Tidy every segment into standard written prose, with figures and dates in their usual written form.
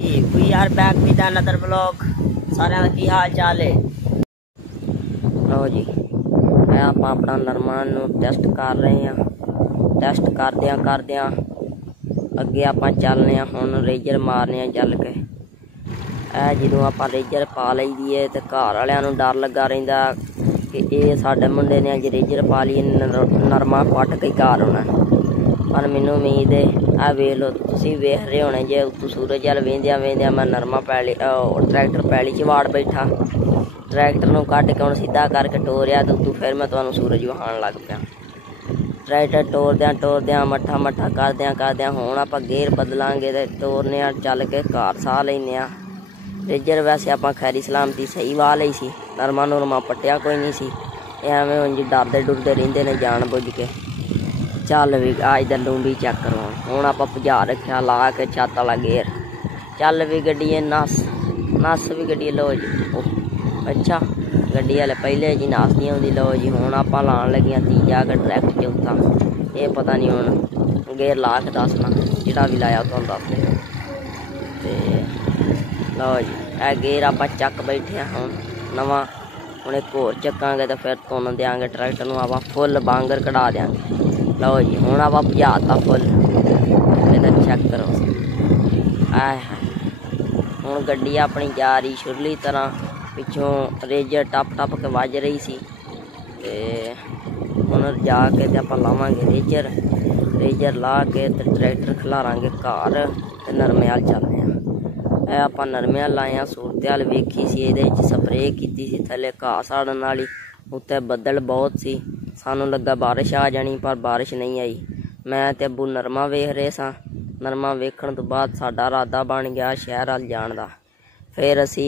We are back with another vlog। ਸਾਰਿਆਂ ਦਾ ਕੀ ਹਾਲ ਚਾਲ ਹੈ? ਲਓ ਜੀ, ਮੈਂ ਆਪਾਂ ਆਪਣਾ ਨਰਮਾ ਨੂੰ ਟੈਸਟ ਕਰ ਰਹੇ ਹਾਂ। ਟੈਸਟ ਕਰਦਿਆਂ ਅੱਗੇ ਆਪਾਂ ਚੱਲਨੇ ਆ। ਹੁਣ ਰੇਜਰ ਮਾਰਨੇ ਆ ਚੱਲ ਕੇ। ਜਦੋਂ ਆਪਾਂ ਰੇਜਰ ਪਾ ਲਈਦੀ ਹੈ ਤੇ ਘਰ ਵਾਲਿਆਂ ਨੂੰ ਡਰ ਲੱਗਾ ਰਹਿੰਦਾ ਕਿ ਇਹ ਸਾਡੇ ਮੁੰਡੇ ਨੇ ਅੱਜ ਰੇਜਰ ਪਾ ਲਈ, ਨਰਮਾ ਪੱਟ ਕੇ ਘਰ ਆਉਣਾ। पर मैनू उम्मीद है आ वेख लो, तुसीं वेख रहे होने जे उत्तों सूरज वाल वेंदियां मैं नरमा पैली ट्रैक्टर पैली च वाड़ बैठा। ट्रैक्टर नूं कट के हुण सीधा करके टोरिया तो उत्तों फिर मैं तुहानूं सूरज विखाण लग पिया। ट्रैक्टर टोरदियां मट्ठा करदियां हुण आपां गेयर बदलांगे ते टोरने चल के घर साह लैने आ। रेजर वैसे आपां खैरी सलामती सही वाह लई सी, नरमा नुरमा पट्टिया कोई नहीं सी। एवें उंज डरदे डुरदे रहिंदे ने जान बुझ के। चल भी आ इधर लूंबी चेक करो। हुण आपां भजा रखिया ला के छत वाला गेयर। चल भी गड्डिए नस भी गड्डी। लो जी अच्छा गड्डी वाले पहले जी नस नहीं आउंदी। लो जी हुण आपां लाण लगियां तीजा के डायरैक्ट चौथा। ये पता नहीं हुण गेयर ला के दसना, जिहड़ा भी लाया तुहानूं दस देना। ते लो जी ए गेयर आपां चक बैठे हुण नवां। हुण एक होर चक्कांगे तो फिर तुन देंगे ट्रैक्टर नूं आपां फुल बांगर कढ़ा देंगे। लो जी हुण आपां भजाता फुल। इधर चेक करो। आए हुण गड्डी अपनी जा रही शुरली तरह। पिछों रेजर टप के वज रही सी ते हुण जाके ते आपां लावांगे रेजर ला के ते ट्रैक्टर खिलारांगे घर ते नरमे वाल चलने आ। आपां नरमे वाल लाए आ। सूरत हाल वेखी सी, इहदे च स्प्रे कीती सी, थल्ले घाह साड़न वाली, उत्ते बदल बहुत सी। सानू लगा बारिश आ जानी पर बारिश नहीं आई। मैं ते अब्बू नरमा वेख रहे सां। नरमा वेखण तो बाद साडा इरादा बन गया शहर वाल जाण दा। फिर असी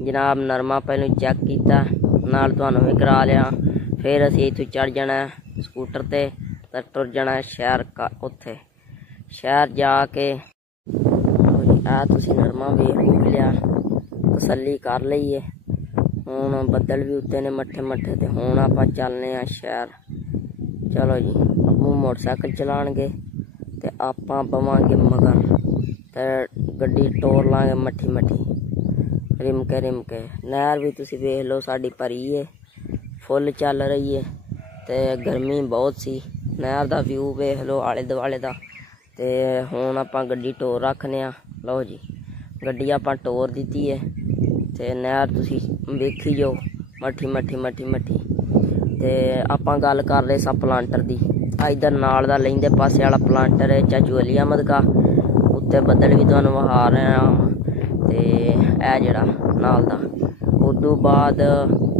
जनाब नरमा पहलू चेक किया, नाल तुहानूं भी करा लिया। फिर असी इत्थों चढ़ जाना स्कूटर ते टुर जाना शहर। उत्थे शहर जाके आ तुसीं नरमा वेख लिया, तसल्ली कर लई है। हुण बदल भी उत्ते ने मट्ठे ते हुण आपां चलने आ शहर। चलो जी अब्बू मोटरसाइकिल चलाणगे ते आपां बवांगे मगर ते गड्डी टोर लांगे मट्ठी रिमके। नहर भी तुसीं वेख लो साडी भरी है, फुल चल रही है ते गर्मी बहुत सी। नहर दा व्यू वेख लो आले दुआले दा। ते हुण आपां गड्डी टोर रखने आ। लो जी गड्डी आपां टोर दित्ती है ते नहर तुसीं वेखी जाओ मट्ठी। ते आपां गल कर रहे सां प्लांटर दी। इधर नाल दा लैंदे पासे वाला प्लांटर है चाचू अली अहमद का। उत्ते बदल भी तुहानूं विखा रहे हां ते ए जेहड़ा नाल दा। उदों बाद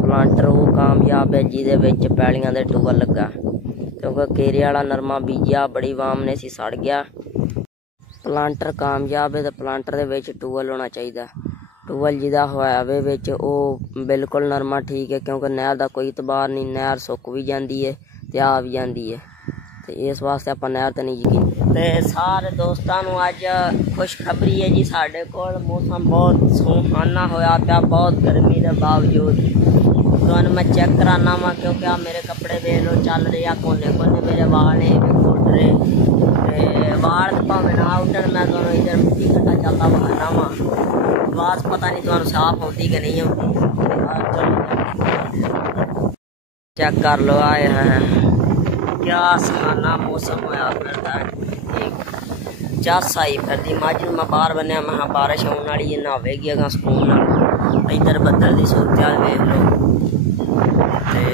प्लांटर वो कामयाब है जिहदे विच पैलियां दे टूबल लगा, क्योंकि केरे वाला नरमा बीजिया बड़ी वाम ने सी सड़ गया। प्लांटर कामयाब है तो प्लांटर दे विच टूबल होना चाहिए। टूबल जिहदा होया वे विच ओ बिल्कुल नरमा ठीक है, क्योंकि नहर दा कोई इतबार नहीं। नहर सुक भी जाती है ते आ भी जाती है, तो इस वास्ते आपां नहर ते नहीं यकीन। ते सारे दोस्तां नूं अज खुशखबरी है जी, साडे कोल मौसम बहुत सुहाना होया पिया, बहुत गर्मी के बावजूद। तुहानूं मैं चेक कराना वा, क्योंकि आ मेरे कपड़े वेख लो चल रहे आ, कोने मेरे वाल है उड़ रहे। वाल भावें ना उड्डण, मैं तुहानूं इधर मिट्टी कट्टा चलता बहाना वा। आवाज़ पता नहीं तुहानूं साफ आउंदी कि नहीं आउंदी। चेक कर लो। आए हैं क्या सुहाना मौसम होया फिरदा है। चस आई फिरदी। मझ नूं मैं बाहर बन्निया, मैं बारिश आउण वाली है, नहावेगी अगां सुकून नाल। इधर बदल दी सूरत हाल वेख लो। ते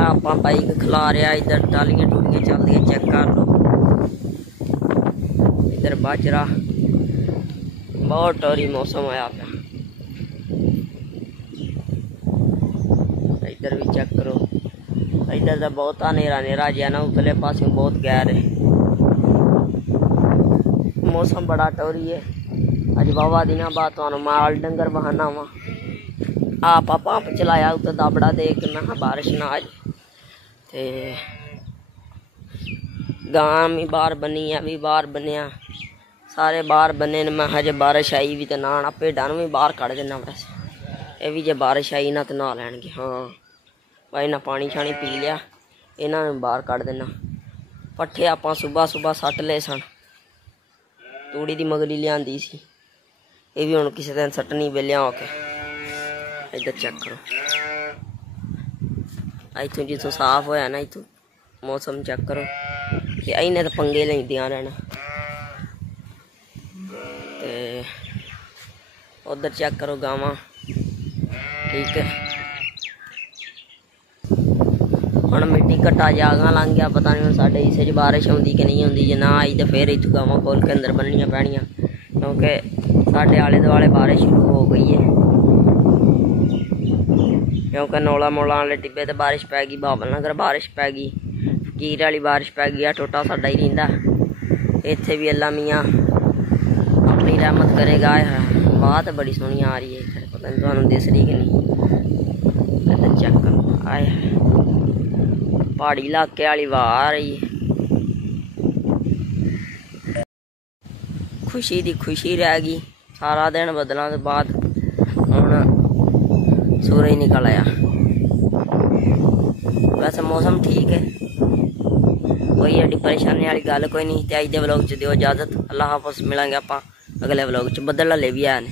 आपां बाइक खिलारिया, इधर टालियां टूलियां चलदियां चेक कर लो। इधर बाजरा बहुत टोरी मौसम होया पिया। इधर भी चेक करो। इधर तो बहुत नेरा जिहा ना, उतले पासे बहुत गैर है। मौसम बड़ा टोरी है। अज वावा दिनों बाद तुहानूं माल डंगर बहाना वा। आप पंप चलाया उत्ते दाबड़ा दे के, मैं बारिश ना आज ते गां भी बाहर बनी है, भी बाहर बनिया, सारे बाहर बने ने। मैं हजे बारिश आई भी तो ना भेडां भी बाहर कढ़ देना। वैसे ये भी जे बारिश आई ना तो नहा लैणगे। हाँ भाई ना पानी शानी पी लिया, इन्हां नूं बाहर कढ़ देना। पट्ठे आपां सुबह सੱਟ लए सन। तूड़ी दी मगली लियांदी सी, ये भी हुण किसी दिन सट्टनी बेलिया होके। इधर चेक करो, इथों जिथों साफ होया ना, इथों मौसम चेक करो। ते इन्हें तो पंगे लैंदियां रहना। ते उधर चेक करो गावां, ठीक है। हुण मिट्टी घट्टा जागा लंघ गया, पता नहीं हुण साडे हिस्से च बारिश आउंदी कि नहीं आउंदी। जे ना आई तो फिर इत्थों गावां खोल के अंदर बन्ननियां पैणियां, क्योंकि साडे आले दुआले बारिश शुरू हो गई है। क्योंकि नौला मोला वाले टिब्बे ते बारिश पै गई, बाबल नगर बारिश पै गई, फकीर वाली बारिश पै गई। टोटा साडा ही रहिंदा, इत्थे भी अल्लाह मियां अपनी रहमत करेगा। बात बड़ी सोहनी आ रही है, पता नहीं तुहानूं दिस रही कि नहीं। चेक करो, आए पहाड़ी इलाके वाली वाह आ रही है। खुशी दी खुशी रह गई। सारा दिन बदलों के बाद हुण सूरज निकल आया। वैसे मौसम ठीक है, कोई एडी परेशानी वाली गल कोई नहीं। ते अज दे व्लॉग च दिओ इजाजत। अल्लाह हाफिज़, मिलांगे आपां अगले व्लॉग च। बदल हले भी है ने।